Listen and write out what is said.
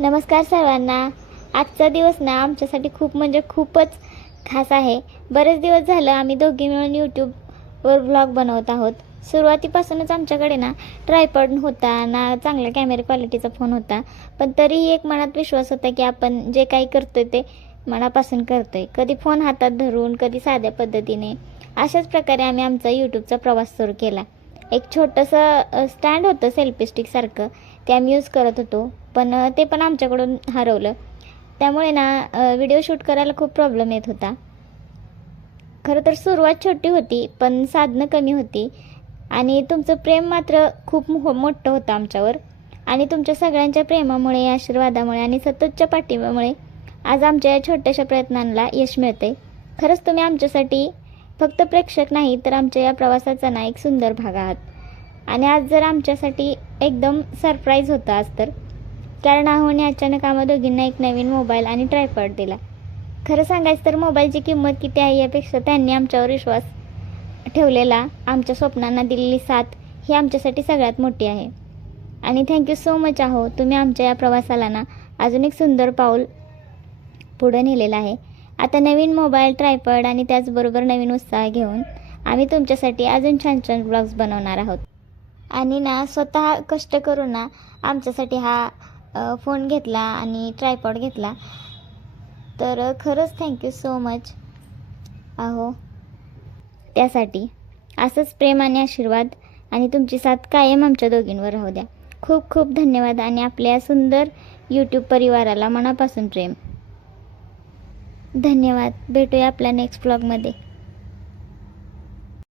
नमस्कार सर्वांना. आजचा दिवस ना आमच्यासाठी खूप म्हणजे खूपच खास आहे. बरेच दिवस झालं आम्ही दोघी मिळून यूट्यूबवर व्लॉग बनवत आहोत. सुरुवातीपासूनच आमच्याकडे ना ट्रायपॉड होता ना, चांगल्या कॅमेरा क्वालिटीचा फोन होता, पण तरीही एक मनात विश्वास होता की आपण जे काही करतोय ते मनापासून करतोय. कधी फोन हातात धरून, कधी साध्या पद्धतीने. अशाच प्रकारे आम्ही आमचा यूट्यूबचा प्रवास सुरू केला. एक छोटंसं स्टँड होतं सेल्फी स्टिकसारखं, ते आम्ही यूज करत होतो, पण ते पण आमच्याकडून हरवलं. त्यामुळे ना व्हिडिओ शूट करायला खूप प्रॉब्लेम येत होता. खरं तर सुरुवात छोटी होती, पण साधनं कमी होती आणि तुमचं प्रेम मात्र खूप मोठं होतं आमच्यावर. आणि तुमच्या सगळ्यांच्या प्रेमामुळे, आशीर्वादामुळे आणि सततच्या पाठिंब्यामुळे आज आमच्या या छोट्याशा प्रयत्नांना यश मिळते. खरंच तुम्ही आमच्यासाठी फक्त प्रेक्षक नाही, तर आमच्या या प्रवासाचा ना एक सुंदर भाग आहात. आणि आज जर आमच्यासाठी एकदम सरप्राईज होता आज तर, कारण आहोने अचानक आम्हा दोघींना एक नवीन मोबाईल आणि ट्रायपॉड दिला. खरं सांगायचं तर मोबाईलची किंमत किती आहे यापेक्षा त्यांनी आमच्यावर विश्वास ठेवलेला, आमच्या स्वप्नांना दिलेली साथ ही आमच्यासाठी सगळ्यात मोठी आहे. आणि थँक्यू सो मच आहो, तुम्ही आमच्या या प्रवासाला ना अजून एक सुंदर पाऊल पुढे नेलेलं आहे. आता नवीन मोबाईल, ट्रायपॉड आणि त्याचबरोबर नवीन उत्साह घेऊन आम्ही तुमच्यासाठी अजून छान छान ब्लॉग्स बनवणार आहोत. आणि ना स्वतः कष्ट करून ना आमच्यासाठी हा फोन घेतला आणि ट्रायपॉड घेतला. तर खरंच थँक्यू सो मच आहो त्यासाठी. असंच प्रेम आणि आशीर्वाद आणि तुमची साथ कायम आमच्या दोघींवर राहू द्या. खूप खूप धन्यवाद आणि आपल्या सुंदर यूट्यूब परिवाराला मनापासून प्रेम. धन्यवाद. भेटूया आपल्या नेक्स्ट ब्लॉगमध्ये.